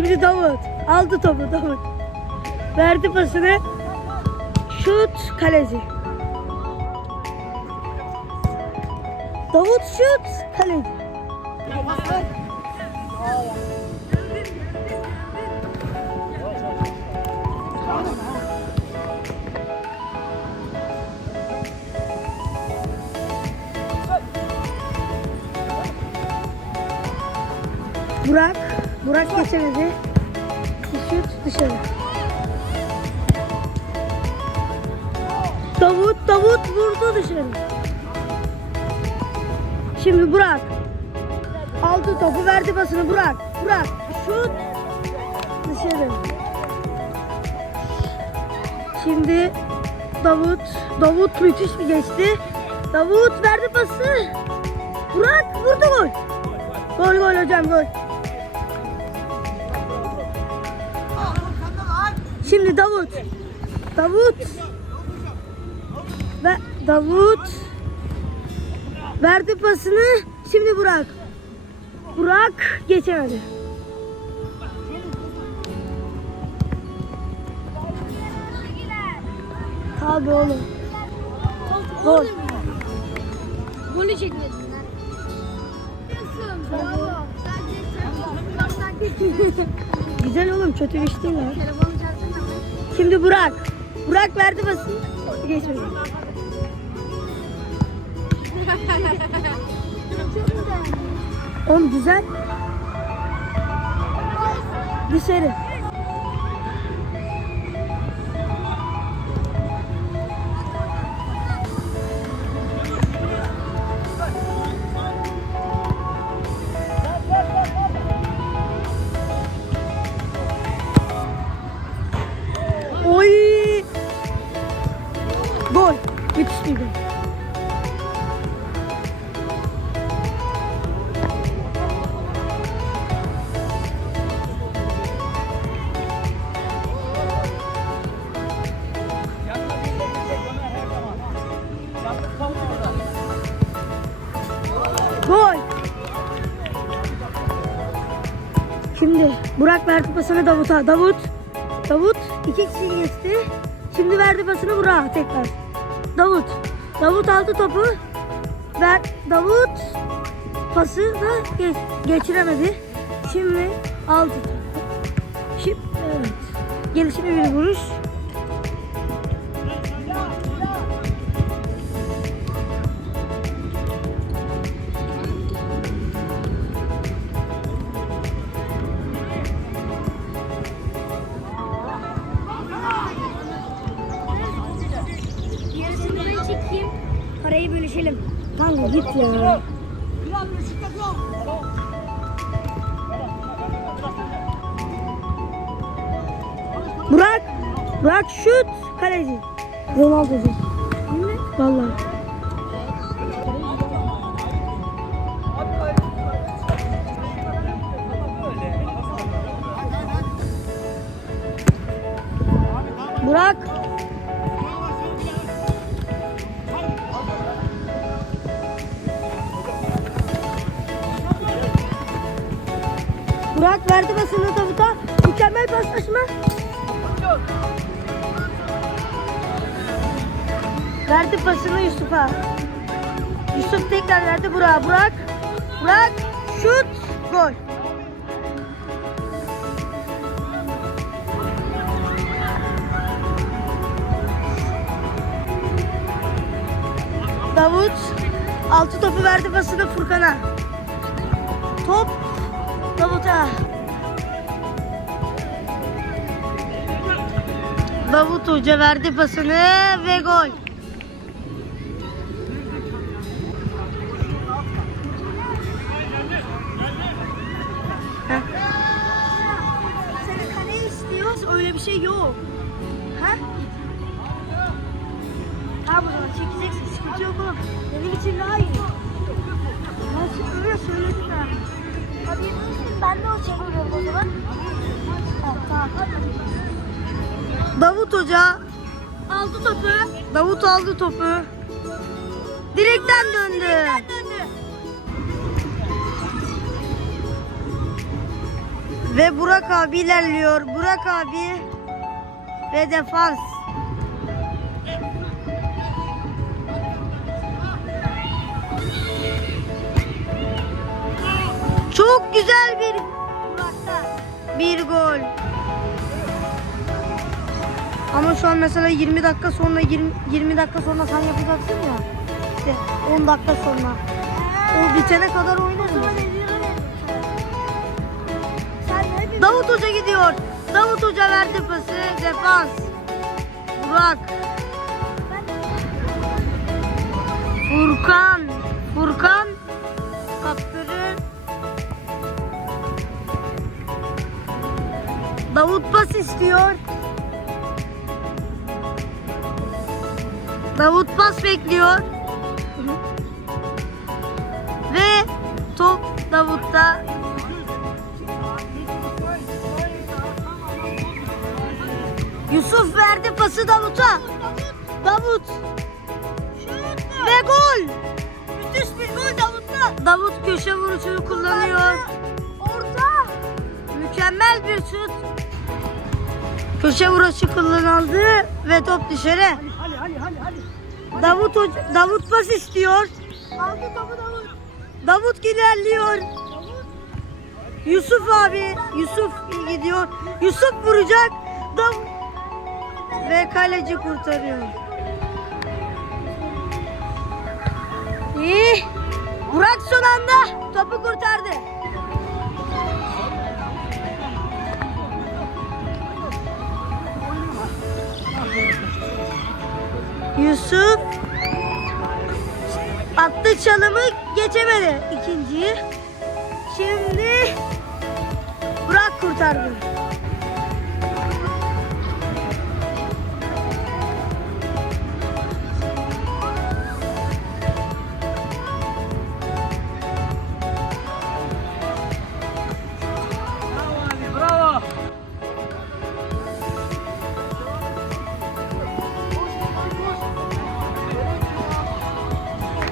Şimdi Davut. Aldı topu Davut. Verdi pasını. Şut kaleci. Davut şut kaleci. Burak. Burak geçemedi. Şut dışarı. Davut, Davut vurdu dışarı. Şimdi Burak. Aldı topu verdi basını Burak. Burak şut dışarı. Şimdi Davut. Davut müthiş bir geçti. Davut verdi pası. Burak vurdu gol. Gol gol hocam gol. Şimdi Davut. Davut. Ve Davut verdi pasını. Şimdi Burak. Burak geçemedi. Tabii oğlum. Gol. Golü çekmedin Bravo. Güzel oğlum kötü bir iş değil ya. Şimdi Burak. Burak verdi pasını. Geçmedi. Oğlum güzel. Dışarı. Burak verdi pasını Davut'a. Davut. Davut iki kişi geçti. Şimdi verdi pasını Burak'a tekrar. Davut. Davut aldı topu. Ver Davut pası da geç, geçiremedi. Şimdi aldı. Şimdi evet. Gelişine bir vuruş. Git ya. Burak. Burak şut. Kaleci. Ronaldo'cu. Vallahi. Burak. Burak verdi basını Davut'a. Mükemmel paslaşma. Verdi pasını Yusuf'a. Yusuf tekrar verdi Burak'a. Burak. Burak. Şut. Gol. Davut altı topu verdi pasını Furkan'a. Top Davut'a. Davut Hoca verdi pasını ve gol. Sen kale istiyoruz öyle bir şey yok. Ha? Tamam o zaman çekeceksin sıkıntı yok oğlum. Benim için daha iyi. Nasıl öyle söyledim ya. Yapıyorsun ben de o çekiyorum o zaman. Tamam. Davut Hoca aldı topu. Davut aldı topu. Direkten döndü. Direkten döndü. Ve Burak abi ilerliyor. Burak abi ve defans. Çok güzel bir Burak'tan bir gol. Ama şu an mesela 20 dakika sonra 20, 20 dakika sonra sen yapacaksın ya. İşte 10 dakika sonra. O bitene kadar oynarız. Davut Hoca gidiyor. Davut Hoca verdi pası. Defans. Burak. Furkan istiyor. Davut pas bekliyor. Ve top Davut'ta. Yusuf verdi pası Davut'a. Davut. Ve gol. Müthiş bir gol Davut'ta. Davut köşe vuruşunu kullanıyor. Orta. Mükemmel bir şut. Köşe vuruşu kullanıldı ve top dışarı. Hadi hadi hadi hadi. Davut hoca- Davut pas istiyor. Aldı topu Davut. Davut ilerliyor. Yusuf abi, Yusuf gidiyor. Yusuf vuracak. Davut ve kaleci kurtarıyor. İyi. Burak son anda topu kurtardı. Yusuf attı çalımı geçemedi ikinciyi. Şimdi Burak kurtardı.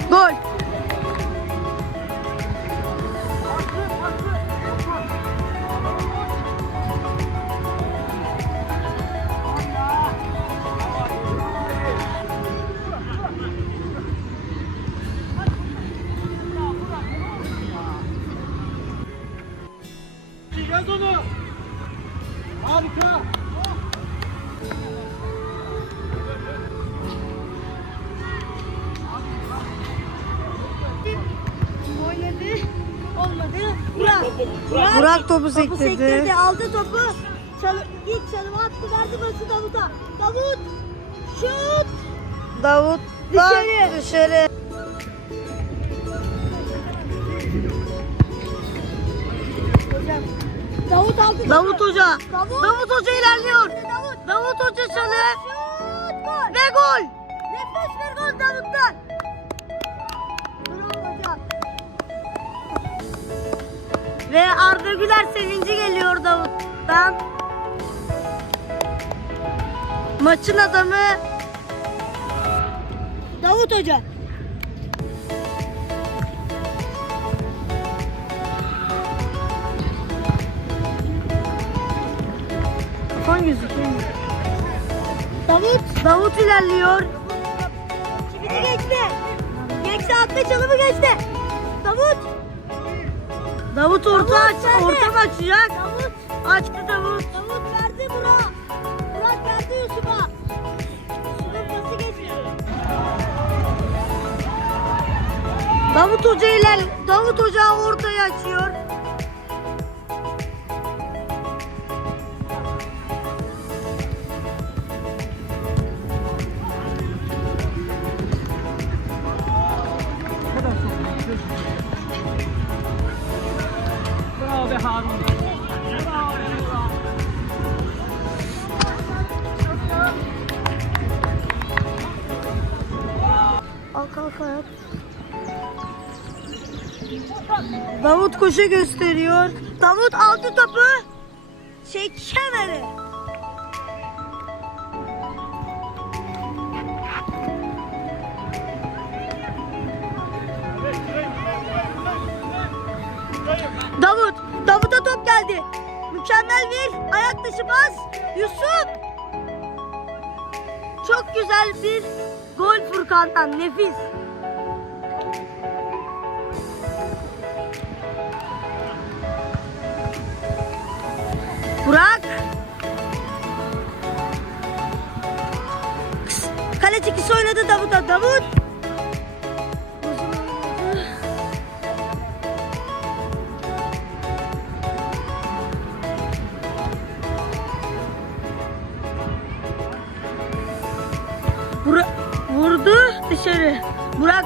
Gol. Yaz onu. Harika. Burak. Burak. Topu Topu sektirdi. sektirdi. Aldı topu. Çalı, ilk çalımı attı. Verdi bası Davut'a. Davut. Şut. Davut. Dışarı. Dışarı. Davut aldı. Davut Hoca. Davut. Davut Hoca ilerliyor. Davut. Davut Hoca çalı. Şut. Gol. Ve gol. Nefes bir gol Davut'tan. Ve Arda Güler sevinci geliyor Davut'tan. Maçın adamı Davut Hoca. Kafan gözüküyor. Davut. Davut ilerliyor. Şimdi geçti. Geçti attı çalımı geçti. Davut. Davut orta Davut aç, nerede? orta mı açacak? Davut. Açtı Davut. Davut verdi Burak. Burak verdi Yusuf'a. Yusuf'un pası geçti. Davut Hoca iler, Davut Hoca ortaya açıyor. Harun. Al kalk ayak. Davut koşu gösteriyor. Davut aldı topu. Çekemedi. Bir ayak dışı pas. Yusuf. Çok güzel bir gol Furkan'dan. Nefis. Burak. Kaleci ikisi oynadı Davut'a. Davut. Dışarı. Burak.